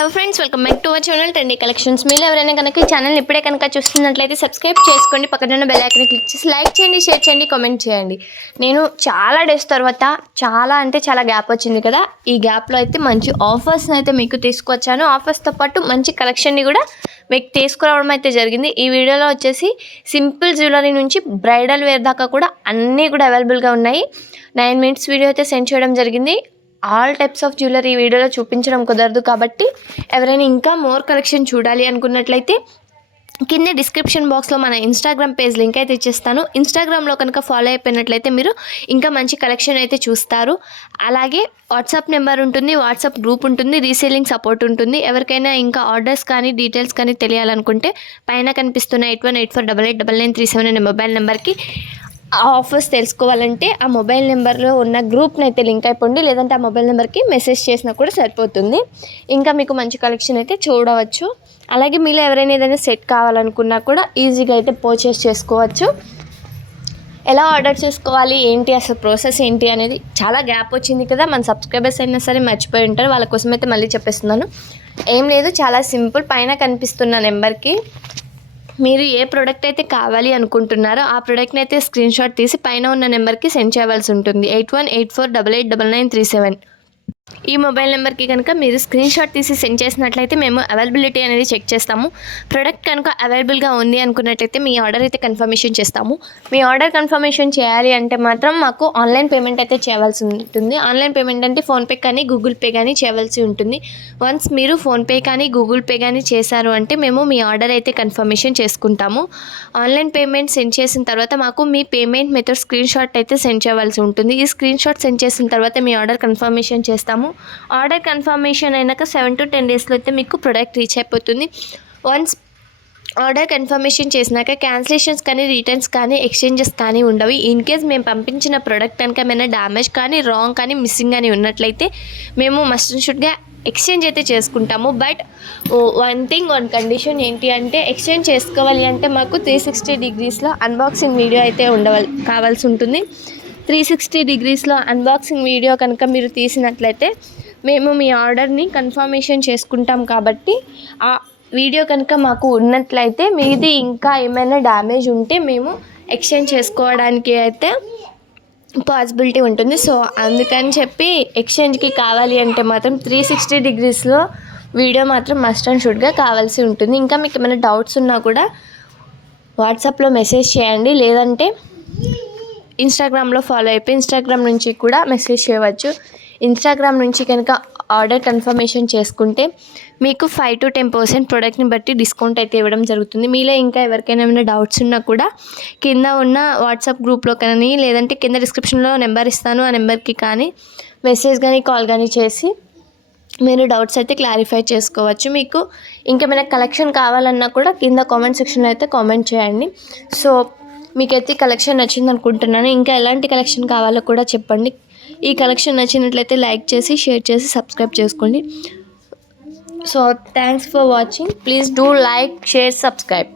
Hello friends welcome back to our channel trendy collections మీరు ఎవరైనా కనుక ఈ ఛానల్ ఇప్పుడే కనుక చూస్తున్నట్లయితే సబ్స్క్రైబ్ చేసుకోండి. పక్కన ఉన్న బెల్ ఐకన్ క్లిక్ చేసి లైక్ చేయండి షేర్ చేయండి కామెంట్ చేయండి. నేను చాలా డేస్ తర్వాత చాలా అంటే చాలా గ్యాప్ వచ్చింది కదా. ఈ గ్యాప్లో అయితే మంచి ఆఫర్స్ని అయితే మీకు తీసుకొచ్చాను ఆఫర్స్తో పాటు మంచి కలెక్షన్ని కూడా మీకు తీసుకురావడం అయితే జరిగింది. ఈ వీడియోలో వచ్చేసి సింపుల్ జ్యువెలరీ నుంచి బ్రైడల్ వేర్ దాకా కూడా అన్నీ కూడా అవైలబుల్గా ఉన్నాయి. నైన్ మినిట్స్ వీడియో అయితే సెండ్ చేయడం జరిగింది. ఆల్ టైప్స్ ఆఫ్ జ్యువెలరీ వీడియోలో చూపించడం కుదరదు కాబట్టి ఎవరైనా ఇంకా మోర్ కలెక్షన్ చూడాలి అనుకున్నట్లయితే కింద డిస్క్రిప్షన్ బాక్స్లో మన ఇన్స్టాగ్రామ్ పేజ్ లింక్ అయితే ఇచ్చేస్తాను. ఇన్స్టాగ్రామ్లో కనుక ఫాలో అయిపోయినట్లయితే మీరు ఇంకా మంచి కలెక్షన్ అయితే చూస్తారు. అలాగే వాట్సాప్ నెంబర్ ఉంటుంది వాట్సాప్ గ్రూప్ ఉంటుంది రీసేలింగ్ సపోర్ట్ ఉంటుంది. ఎవరికైనా ఇంకా ఆర్డర్స్ కానీ డీటెయిల్స్ కానీ తెలియాలనుకుంటే పైన కనిపిస్తున్న eight one eight four double eight double nine three seven అనే మొబైల్ నెంబర్కి ఆ ఆఫర్స్ తెలుసుకోవాలంటే ఆ మొబైల్ నెంబర్లో ఉన్న గ్రూప్ని అయితే లింక్ అయిపోండి. లేదంటే ఆ మొబైల్ నెంబర్కి మెసేజ్ చేసినా కూడా సరిపోతుంది. ఇంకా మీకు మంచి కలెక్షన్ అయితే చూడవచ్చు. అలాగే మీలో ఎవరైనా ఏదైనా సెట్ కావాలనుకున్నా కూడా ఈజీగా అయితే పర్చేస్ చేసుకోవచ్చు. ఎలా ఆర్డర్ చేసుకోవాలి? ఏంటి? అసలు ప్రాసెస్ ఏంటి? అనేది చాలా గ్యాప్ వచ్చింది కదా. మన సబ్స్క్రైబర్స్ అయినా సరే మర్చిపోయి ఉంటారు. వాళ్ళ కోసం అయితే మళ్ళీ చెప్పేస్తున్నాను. ఏం లేదు. చాలా సింపుల్. పైన కనిపిస్తున్న నెంబర్కి మీరు ఏ ప్రోడక్ట్ అయితే కావాలి అనుకుంటున్నారో ఆ ప్రోడక్ట్ని అయితే స్క్రీన్ షాట్ తీసి పైన ఉన్న నెంబర్కి సెండ్ చేయవలసి ఉంటుంది. Eight one eight four double eight double nine three seven. ఈ మొబైల్ నెంబర్కి కనుక మీరు స్క్రీన్ షాట్ తీసి సెండ్ చేసినట్లయితే మేము అవైలబిలిటీ అనేది చెక్ చేస్తాము. ప్రోడక్ట్ కనుక అవైలబుల్గా ఉంది అనుకున్నట్లయితే మీ ఆర్డర్ అయితే కన్ఫర్మేషన్ చేస్తాము. మీ ఆర్డర్ కన్ఫర్మేషన్ చేయాలి అంటే మాత్రం మాకు ఆన్లైన్ పేమెంట్ అయితే చేయవలసి ఉంటుంది. ఆన్లైన్ పేమెంట్ అంటే ఫోన్పే కానీ గూగుల్ పే కానీ చేయవలసి ఉంటుంది. వన్స్ మీరు ఫోన్పే కానీ గూగుల్ పే కానీ చేశారు అంటే మేము మీ ఆర్డర్ అయితే కన్ఫర్మేషన్ చేసుకుంటాము. ఆన్లైన్ పేమెంట్ సెండ్ చేసిన తర్వాత మాకు మీ పేమెంట్ మెథడ్ స్క్రీన్ షాట్ అయితే సెండ్ చేయవలసి ఉంటుంది. ఈ స్క్రీన్ షాట్ సెండ్ చేసిన తర్వాత మీ ఆర్డర్ కన్ఫర్మేషన్ చేస్తాము. చేస్తాము ఆర్డర్ కన్ఫర్మేషన్ అయినాక సెవెన్ టు టెన్ డేస్లో అయితే మీకు ప్రొడక్ట్ రీచ్ అయిపోతుంది. వన్స్ ఆర్డర్ కన్ఫర్మేషన్ చేసినాక క్యాన్సిలేషన్స్ కానీ రిటర్న్స్ కానీ ఎక్స్చేంజెస్ కానీ ఉండవు. ఇన్ కేస్ మేము పంపించిన ప్రోడక్ట్ కనుక ఏమైనా డ్యామేజ్ కానీ రాంగ్ కానీ మిస్సింగ్ కానీ ఉన్నట్లయితే మేము మస్ట్ అండ్ షుడ్గా ఎక్స్చేంజ్ అయితే చేసుకుంటాము. But one thing one condition ఏంటి అంటే ఎక్స్చేంజ్ చేసుకోవాలి అంటే మాకు త్రీ సిక్స్టీ డిగ్రీస్లో అన్బాక్సింగ్ వీడియో అయితే ఉండవల్ కావాల్సి ఉంటుంది. త్రీ సిక్స్టీ డిగ్రీస్లో అన్బాక్సింగ్ వీడియో కనుక మీరు తీసినట్లయితే మేము మీ ఆర్డర్ని కన్ఫర్మేషన్ చేసుకుంటాం కాబట్టి ఆ వీడియో కనుక మాకు ఉన్నట్లయితే మీది ఇంకా ఏమైనా డ్యామేజ్ ఉంటే మేము ఎక్స్చేంజ్ చేసుకోవడానికి అయితే పాసిబిలిటీ ఉంటుంది. సో అందుకని చెప్పి ఎక్స్చేంజ్కి కావాలి అంటే మాత్రం త్రీ సిక్స్టీ డిగ్రీస్లో వీడియో మాత్రం మస్ట్ అండ్ షుడ్గా కావాల్సి ఉంటుంది. ఇంకా మీకు ఏమైనా డౌట్స్ ఉన్నా కూడా వాట్సాప్లో మెసేజ్ చేయండి. లేదంటే ఇన్స్టాగ్రామ్లో ఫాలో అయిపోయి ఇన్స్టాగ్రామ్ నుంచి కూడా మెసేజ్ చేయవచ్చు. ఇన్స్టాగ్రామ్ నుంచి కనుక ఆర్డర్ కన్ఫర్మేషన్ చేసుకుంటే మీకు ఫైవ్ టు టెన్ పర్సెంట్ ప్రోడక్ట్ని బట్టి డిస్కౌంట్ అయితే ఇవ్వడం జరుగుతుంది. మీలో ఇంకా ఎవరికైనా ఏమైనా డౌట్స్ ఉన్నా కూడా కింద ఉన్న వాట్సాప్ గ్రూప్లో కానీ లేదంటే కింద డిస్క్రిప్షన్లో నెంబర్ ఇస్తాను ఆ నెంబర్కి కానీ మెసేజ్ కానీ కాల్ కానీ చేసి మీరు డౌట్స్ అయితే క్లారిఫై చేసుకోవచ్చు. మీకు ఇంకేమైనా కలెక్షన్ కావాలన్నా కూడా కింద కామెంట్ సెక్షన్లో అయితే కామెంట్ చేయండి. సో మీకైతే కలెక్షన్ నచ్చింది అనుకుంటున్నాను ఇంకా ఎలాంటి కలెక్షన్ కావాలో కూడా చెప్పండి. ఈ కలెక్షన్ నచ్చినట్లయితే లైక్ చేసి షేర్ చేసి సబ్స్క్రైబ్ చేసుకోండి. So thanks for watching please do like share subscribe